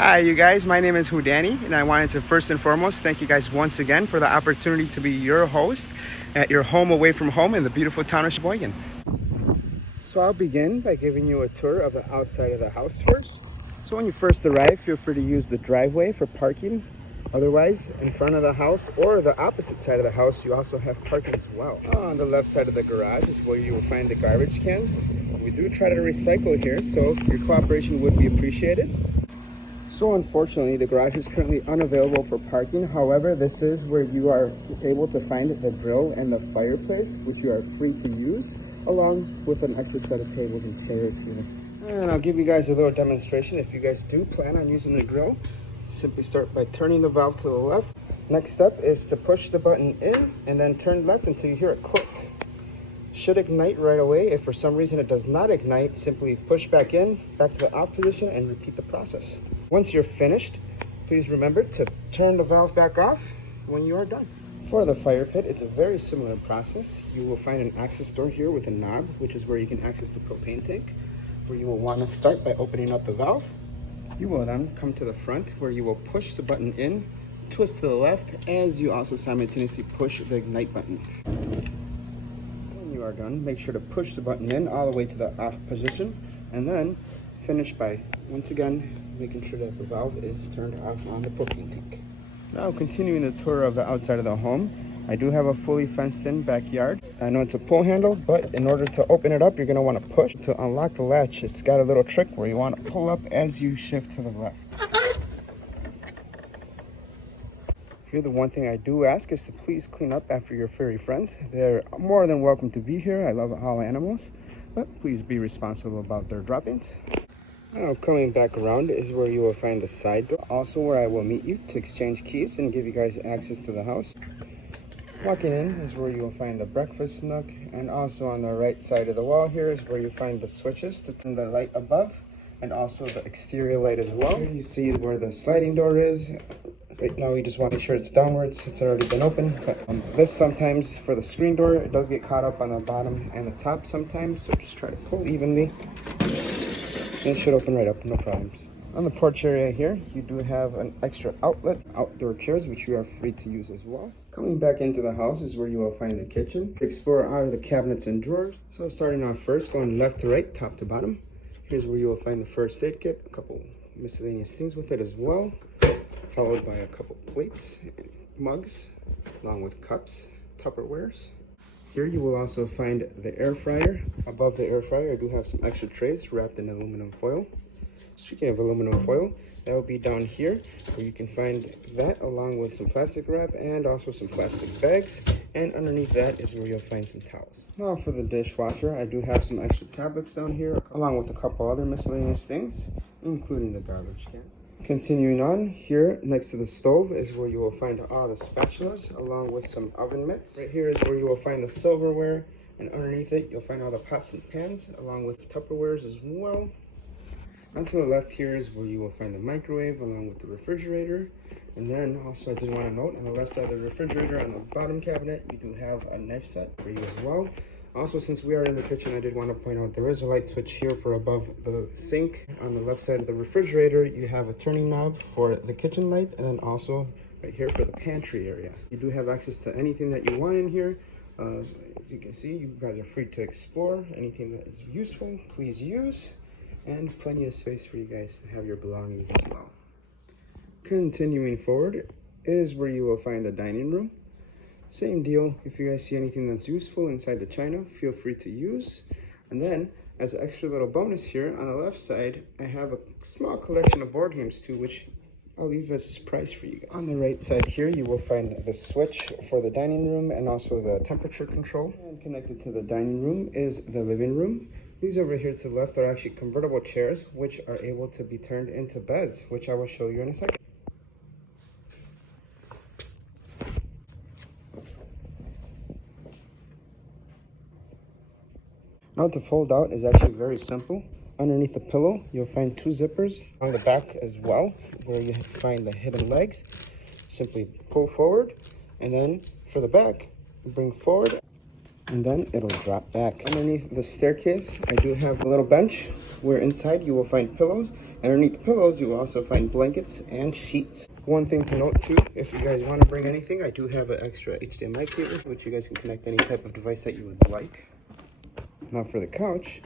Hi, you guys. My name is Houdani, and I wanted to first and foremost thank you guys once again for the opportunity to be your host at your home away from home in the beautiful town of Sheboygan. So I'll begin by giving you a tour of the outside of the house first. So when you first arrive, feel free to use the driveway for parking. Otherwise, in front of the house or the opposite side of the house, you also have parking as well. On the left side of the garage is where you will find the garbage cans. We do try to recycle here, so your cooperation would be appreciated. So unfortunately, the garage is currently unavailable for parking. However, this is where you are able to find the grill and the fireplace, which you are free to use, along with an extra set of tables and chairs here. And I'll give you guys a little demonstration. If you guys do plan on using the grill, simply start by turning the valve to the left. Next step is to push the button in and then turn left until you hear a click. Should ignite right away. If for some reason it does not ignite, simply push back in, back to the off position, and repeat the process. Once you're finished, please remember to turn the valve back off when you are done. For the fire pit, it's a very similar process. You will find an access door here with a knob, which is where you can access the propane tank, where you will want to start by opening up the valve. You will then come to the front where you will push the button in, twist to the left, as you also simultaneously push the ignite button. When you are done, make sure to push the button in all the way to the off position, and then finish by, once again, making sure that the valve is turned off on the propane tank. Now continuing the tour of the outside of the home, I do have a fully fenced in backyard. I know it's a pull handle, but in order to open it up, you're going to want to push to unlock the latch. It's got a little trick where you want to pull up as you shift to the left. Here, the one thing I do ask is to please clean up after your furry friends. They're more than welcome to be here. I love all animals, but please be responsible about their droppings. Now coming back around is where you will find the side door, also where I will meet you to exchange keys and give you guys access to the house. Walking in is where you will find the breakfast nook, and also on the right side of the wall here is where you find the switches to turn the light above and also the exterior light as well. Here you see where the sliding door is. Right now you just want to make sure it's downwards. It's already been open. But this sometimes for the screen door, it does get caught up on the bottom and the top sometimes, so just try to pull evenly. It should open right up, no problems. On the porch area here, you do have an extra outlet, outdoor chairs, which you are free to use as well. Coming back into the house is where you will find the kitchen. Explore out of the cabinets and drawers. So starting off first, going left to right, top to bottom. Here's where you will find the first aid kit, a couple miscellaneous things with it as well, followed by a couple plates, and mugs, along with cups, Tupperwares. Here you will also find the air fryer. Above the air fryer, I do have some extra trays wrapped in aluminum foil. Speaking of aluminum foil, that will be down here where you can find that along with some plastic wrap and also some plastic bags. And underneath that is where you'll find some towels. Now for the dishwasher, I do have some extra tablets down here along with a couple other miscellaneous things, including the garbage can. Continuing on, here next to the stove is where you will find all the spatulas along with some oven mitts. Right here is where you will find the silverware, and underneath it you'll find all the pots and pans along with Tupperwares as well. On to the left here is where you will find the microwave along with the refrigerator. And then also I did want to note on the left side of the refrigerator on the bottom cabinet, you do have a knife set for you as well. Also, since we are in the kitchen, I did want to point out there is a light switch here for above the sink. On the left side of the refrigerator, you have a turning knob for the kitchen light, and then also right here for the pantry area. You do have access to anything that you want in here. As you can see, you guys are free to explore. Anything that is useful, please use. And plenty of space for you guys to have your belongings as well. Continuing forward is where you will find the dining room. Same deal, if you guys see anything that's useful inside the china, feel free to use. And then, as an extra little bonus here, on the left side, I have a small collection of board games too, which I'll leave as a surprise for you guys. On the right side here, you will find the switch for the dining room and also the temperature control. And connected to the dining room is the living room. These over here to the left are actually convertible chairs, which are able to be turned into beds, which I will show you in a second. Now to fold out is actually very simple. Underneath the pillow, you'll find two zippers on the back as well, where you find the hidden legs. Simply pull forward, and then for the back, bring forward. and then it'll drop back. Underneath the staircase, I do have a little bench where inside you will find pillows. Underneath the pillows, you will also find blankets and sheets. One thing to note too, if you guys want to bring anything, I do have an extra HDMI cable, which you guys can connect any type of device that you would like. Now for the couch,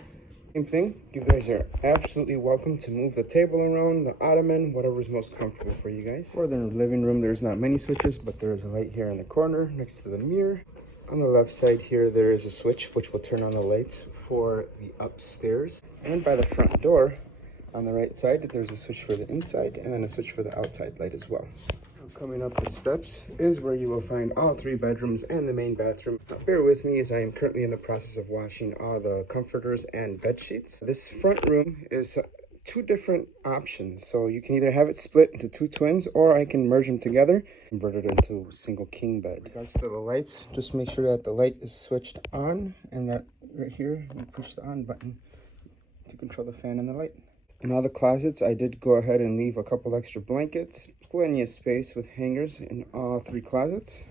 same thing. You guys are absolutely welcome to move the table around, the ottoman, whatever is most comfortable for you guys. For the living room, there's not many switches, but there is a light here in the corner next to the mirror. On the left side here, there is a switch which will turn on the lights for the upstairs. And by the front door, on the right side, there's a switch for the inside and then a switch for the outside light as well. Coming up the steps is where you will find all 3 bedrooms and the main bathroom. Now, bear with me as I am currently in the process of washing all the comforters and bed sheets. This front room is 2 different options. So you can either have it split into 2 twins, or I can merge them together, convert it into a single king bed. In regards to the lights, just make sure that the light is switched on, and that right here, you push the on button to control the fan and the light. In all the closets, I did go ahead and leave a couple extra blankets. Plenty of space with hangers in all 3 closets.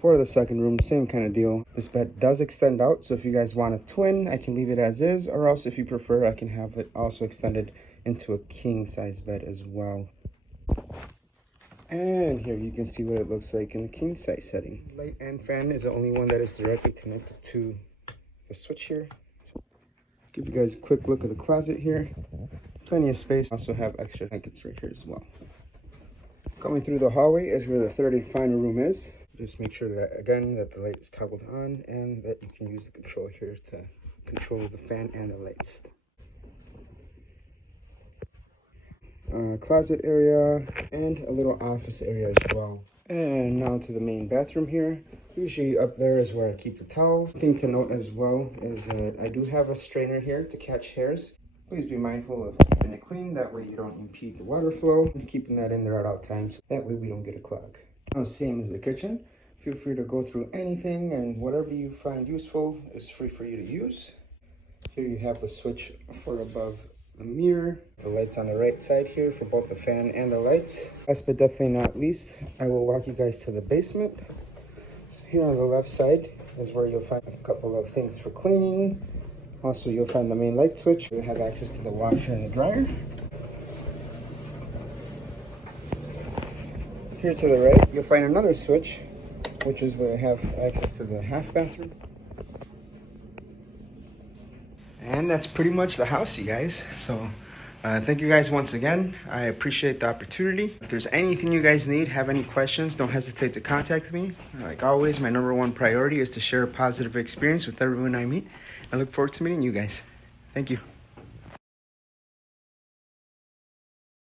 For the second room, same kind of deal. This bed does extend out, so if you guys want a twin, I can leave it as is, or else if you prefer, I can have it also extended into a king size bed as well. And here you can see what it looks like in the king size setting. Light and fan is the only one that is directly connected to the switch here. Give you guys a quick look at the closet here. Plenty of space. Also have extra blankets right here as well. Going through the hallway is where the third and final room is. Just make sure that, again, that the light is toggled on and that you can use the control here to control the fan and the lights. Closet area and a little office area as well. And now to the main bathroom here. Usually up there is where I keep the towels. Thing to note as well is that I do have a strainer here to catch hairs. Please be mindful of keeping it clean. That way you don't impede the water flow. And keeping that in there at all times. That way we don't get a clog. Now, same as the kitchen. Feel free to go through anything, and whatever you find useful is free for you to use. Here you have the switch for above the mirror. The lights on the right side here for both the fan and the lights. Last but definitely not least, I will walk you guys to the basement. So here on the left side is where you'll find a couple of things for cleaning. Also, you'll find the main light switch. You'll have access to the washer and the dryer. Here to the right, you'll find another switch, which is where I have access to the half bathroom. And that's pretty much the house, you guys. So thank you guys once again. I appreciate the opportunity. If there's anything you guys need, have any questions, don't hesitate to contact me. Like always, my #1 priority is to share a positive experience with everyone I meet. I look forward to meeting you guys. Thank you.